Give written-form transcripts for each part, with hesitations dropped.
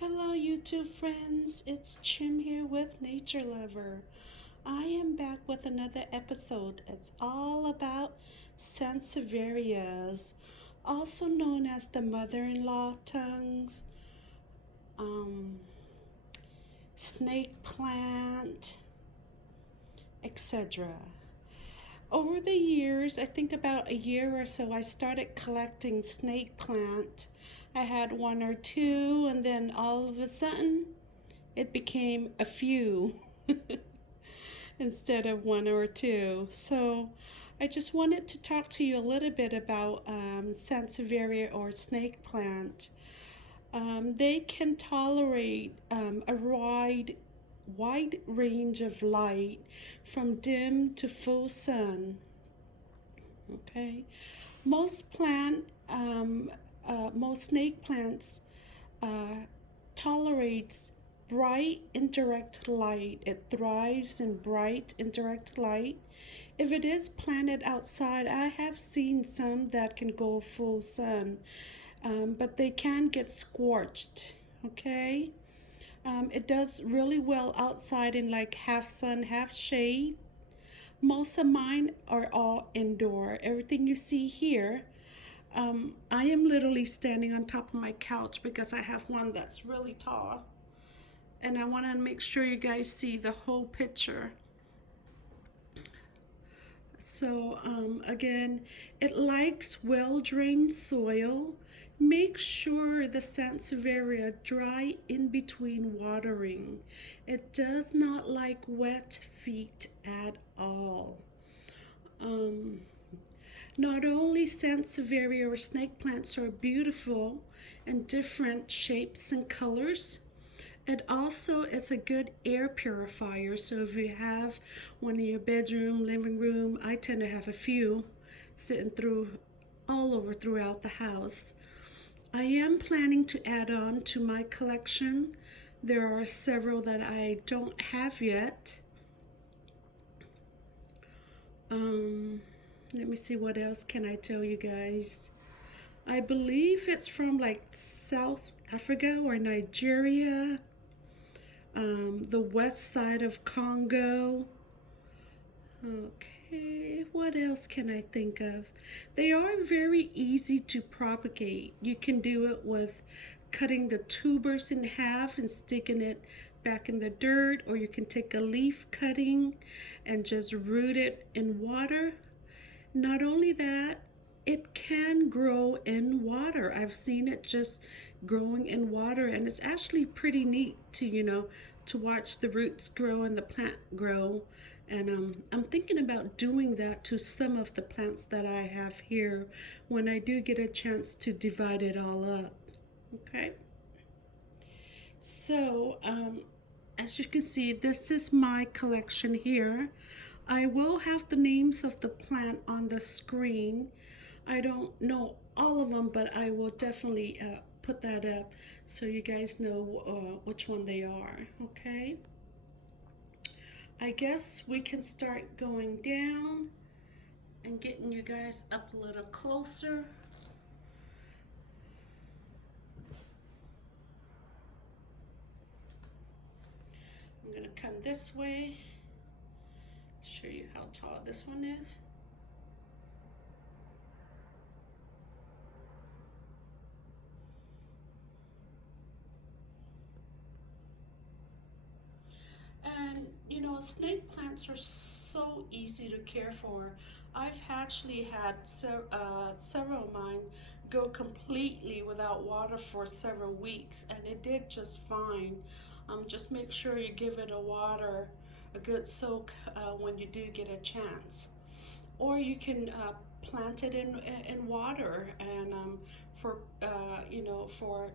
Hello, YouTube friends. It's Chim here with Nature Lover. I am back with another episode. It's all about Sansevierias, also known as the mother-in-law tongues, um, snake plant, etc. Over the years, I think about a year or so, I started collecting snake plant. I had one or two, and then all of a sudden, it became a few instead of one or two. So I just wanted to talk to you a little bit about Sansevieria or snake plant. They can tolerate a wide range of light from dim to full sun. Okay, most plant, most snake plants uh, tolerates bright indirect light. It thrives in bright indirect light. If it is planted outside, I have seen some that can go full sun, but they can get scorched. Okay, it does really well outside in like half sun, half shade. Most of mine are all indoor. Everything you see here, I am literally standing on top of my couch because I have one that's really tall. And I want to make sure you guys see the whole picture. So again, it likes well-drained soil. Make sure the Sansevieria dry in between watering. It does not like wet feet at all. Um, Not only Sansevieria or snake plants are beautiful in different shapes and colors, it also is a good air purifier. So if you have one in your bedroom, living room, I tend to have a few sitting through all over throughout the house. I am planning to add on to my collection. There are several that I don't have yet. Um, Let me see, what else can I tell you guys. I believe it's from like South Africa or Nigeria, the west side of Congo. Okay, what else can I think of? They are very easy to propagate. You can do it with cutting the tubers in half and sticking it back in the dirt, or you can take a leaf cutting and just root it in water. Not only that, it can grow in water. I've seen it just growing in water, and it's actually pretty neat to, to watch the roots grow and the plant grow. And I'm thinking about doing that to some of the plants that I have here when I do get a chance to divide it all up. Okay. So, as you can see, this is my collection here. I will have the names of the plant on the screen. I don't know all of them, but I will definitely put that up so you guys know which one they are. Okay. I guess we can start going down and getting you guys up a little closer. I'm going to come this way, show you how tall this one is. And snake plants are so easy to care for. I've actually had several of mine go completely without water for several weeks, and it did just fine. Just make sure you give it a good soak when you do get a chance. Or you can plant it in water, and for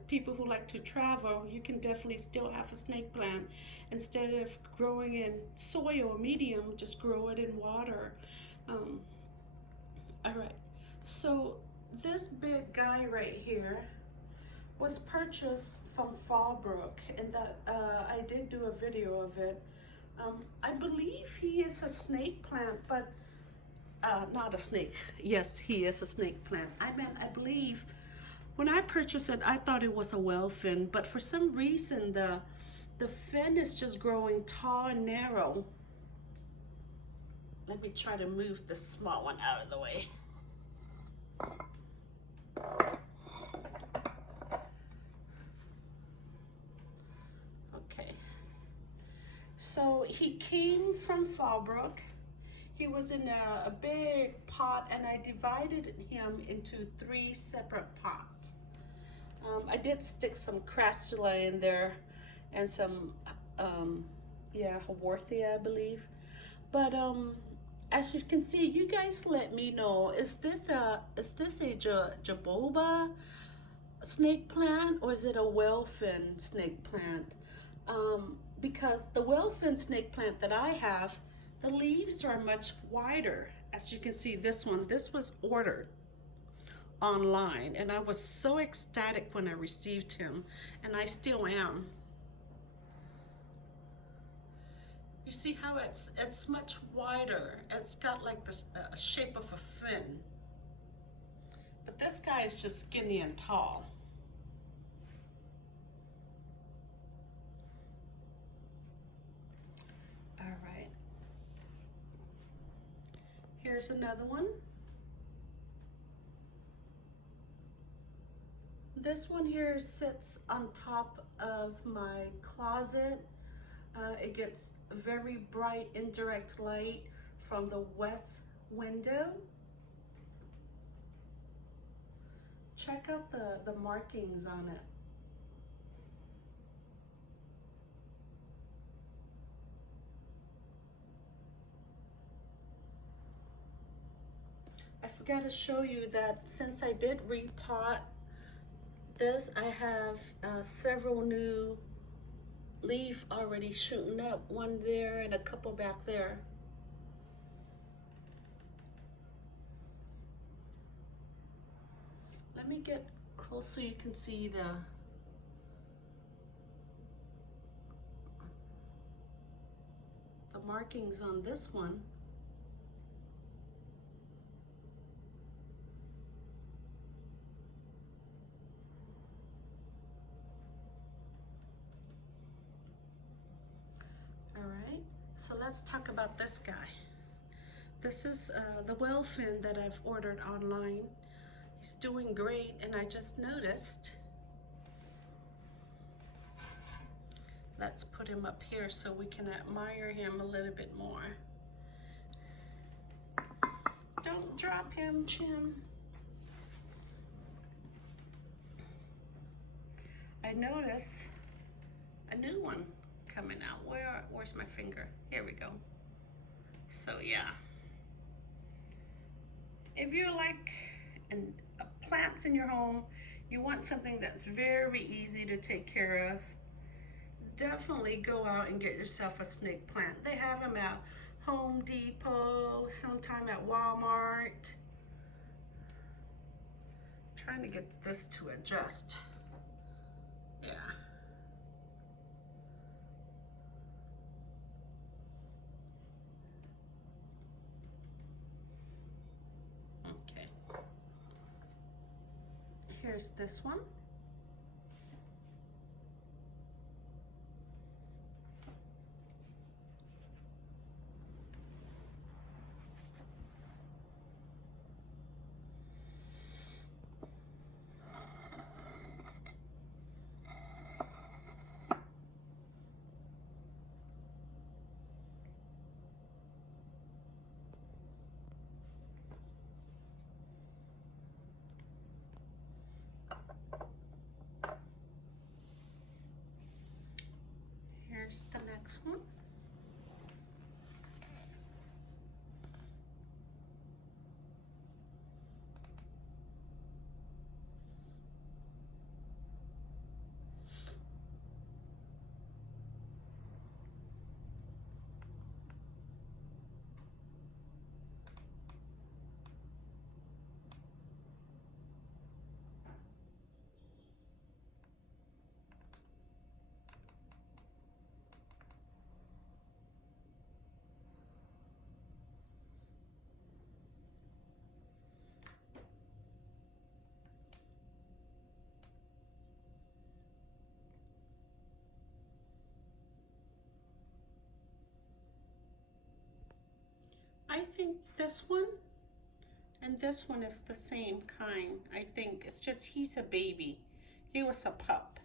people who like to travel, you can definitely still have a snake plant. Instead of growing in soil medium, just grow it in water. um, all right, so this big guy right here was purchased from Fallbrook, and that I did do a video of it. I believe he is a snake plant, but not a snake. Yes, he is a snake plant. I believe When I purchased it, I thought it was a well fin, but for some reason the fin is just growing tall and narrow. Let me try to move the small one out of the way. Okay. So he came from Fallbrook. He was in a big pot, and I divided him into 3 separate pots. I did stick some crastula in there and some, yeah, Haworthia, I believe. But as you can see, you guys let me know, is this a jaboba snake plant, or is it a well-fin snake plant? Because the well-fin snake plant that I have, the leaves are much wider. As you can see, this was ordered online, and I was so ecstatic when I received him, and I still am. You see how it's much wider. It's got like the shape of a fin. But this guy is just skinny and tall. All right. Here's another one. This one here sits on top of my closet. It gets very bright indirect light from the west window. Check out the markings on it. I forgot to show you that since I did repot this, I have several new leaf already shooting up, one there and a couple back there. Let me get close so you can see the markings on this one. All right, so let's talk about this guy. This is the well fin that I've ordered online. He's doing great, and I just noticed. Let's put him up here so we can admire him a little bit more. Don't drop him, Jim. I notice a new one coming out. Where's my finger? Here we go. So yeah, if you like plants in your home, you want something that's very easy to take care of, definitely go out and get yourself a snake plant. They have them at Home Depot, sometime at Walmart. I'm trying to get this to adjust. Yeah. Okay. Here's this one. Here's the next one. I think this one and this one is the same kind. I think it's just he's a baby. He was a pup.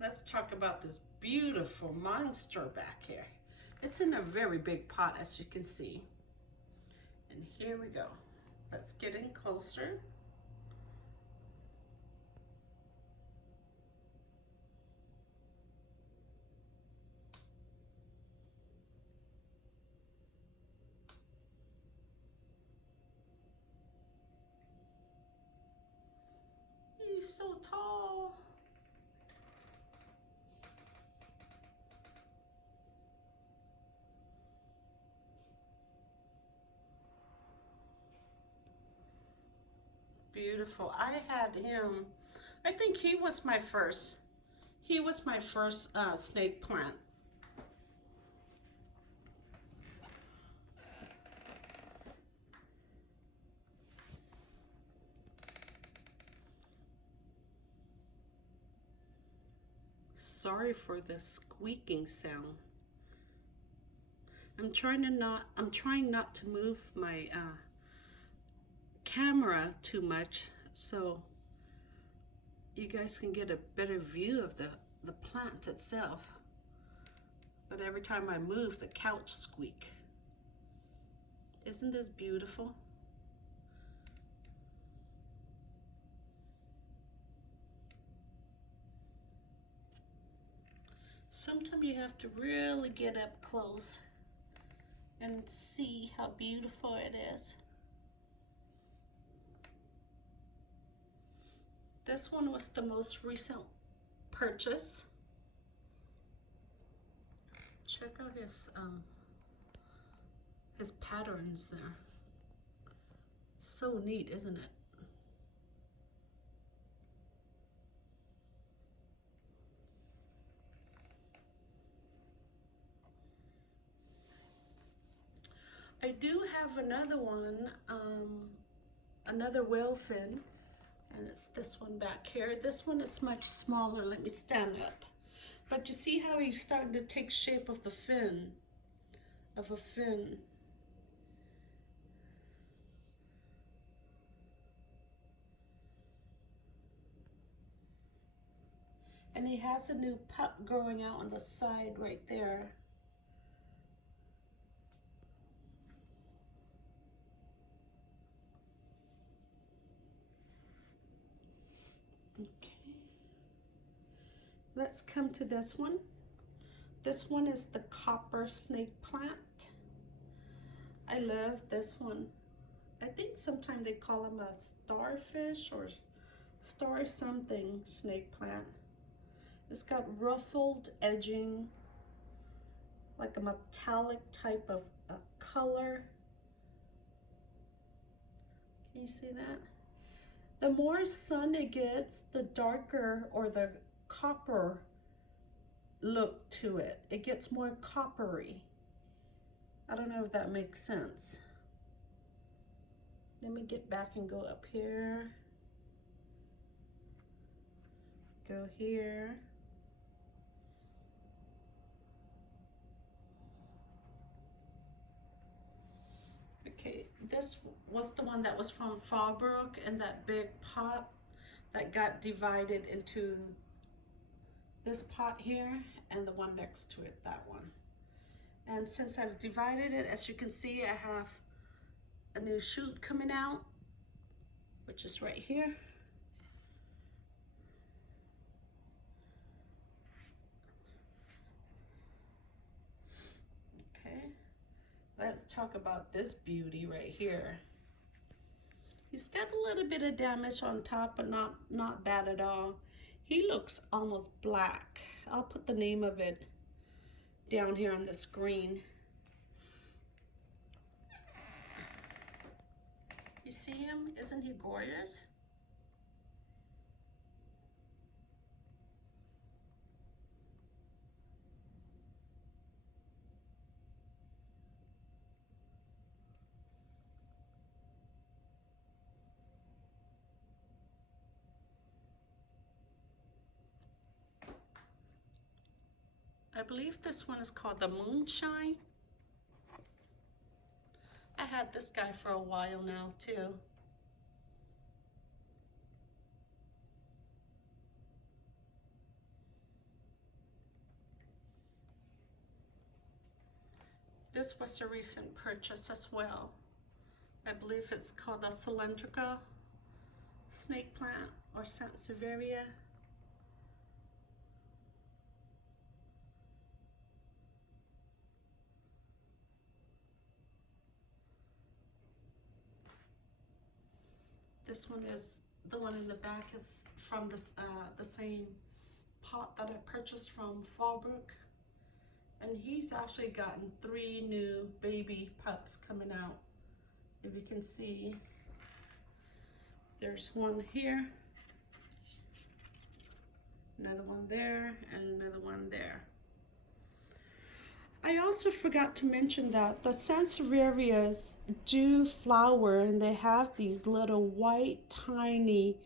Let's talk about this beautiful monster back here. It's in a very big pot, as you can see. And here we go. Let's get in closer. He's so tall. Beautiful. I had him, I think he was my first. He was my first snake plant. Sorry for the squeaking sound. I'm trying not to move my camera too much so you guys can get a better view of the plant itself. But every time I move, the couch squeak. Isn't this beautiful? Sometimes you have to really get up close and see how beautiful it is. This one was the most recent purchase. Check out his patterns there. So neat, isn't it? I do have another one, another whale fin, and it's this one back here. This one is much smaller. Let me stand up. But you see how he's starting to take shape of the fin, of a fin. And he has a new pup growing out on the side right there. Okay. Let's come to this one. This one is the copper snake plant. I love this one. I think sometimes they call him a starfish or star something snake plant. It's got ruffled edging, like a metallic type of color. Can you see that? The more sun it gets, the darker or the copper look to it. It gets more coppery. I don't know if that makes sense. Let me get back and go up here. Go here. Okay, this was the one that was from Fallbrook in that big pot that got divided into this pot here and the one next to it, that one. And since I've divided it, as you can see, I have a new shoot coming out, which is right here. Okay, let's talk about this beauty right here. He's got a little bit of damage on top, but not bad at all. He looks almost black. I'll put the name of it down here on the screen. You see him? Isn't he gorgeous? I believe this one is called the Moonshine. I had this guy for a while now too. This was a recent purchase as well. I believe it's called the cylindrical snake plant or Sansevieria. This one is, the one in the back is from this the same pot that I purchased from Fallbrook. And he's actually gotten 3 new baby pups coming out. If you can see, there's one here, another one there, and another one there. I also forgot to mention that the Sansevierias do flower, and they have these little white, tiny,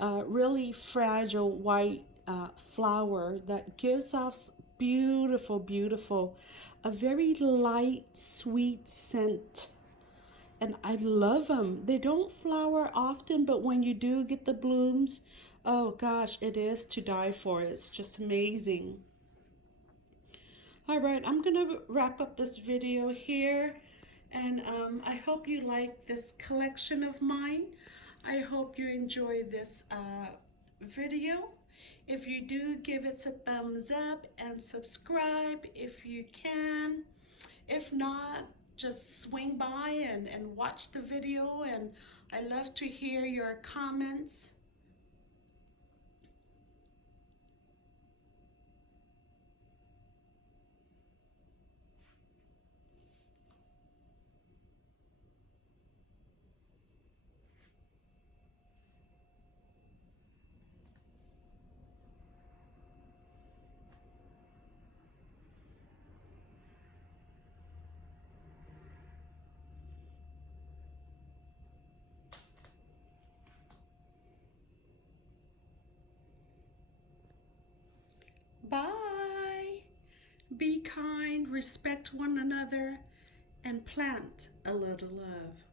really fragile white flower that gives off beautiful, beautiful, a very light, sweet scent. And I love them. They don't flower often, but when you do get the blooms, oh gosh, it is to die for. It's just amazing. All right, I'm gonna wrap up this video here, and I hope you like this collection of mine. I hope you enjoy this video. If you do, give it a thumbs up and subscribe if you can. If not, just swing by and watch the video, and I love to hear your comments. Bye. Be kind, respect one another, and plant a little love.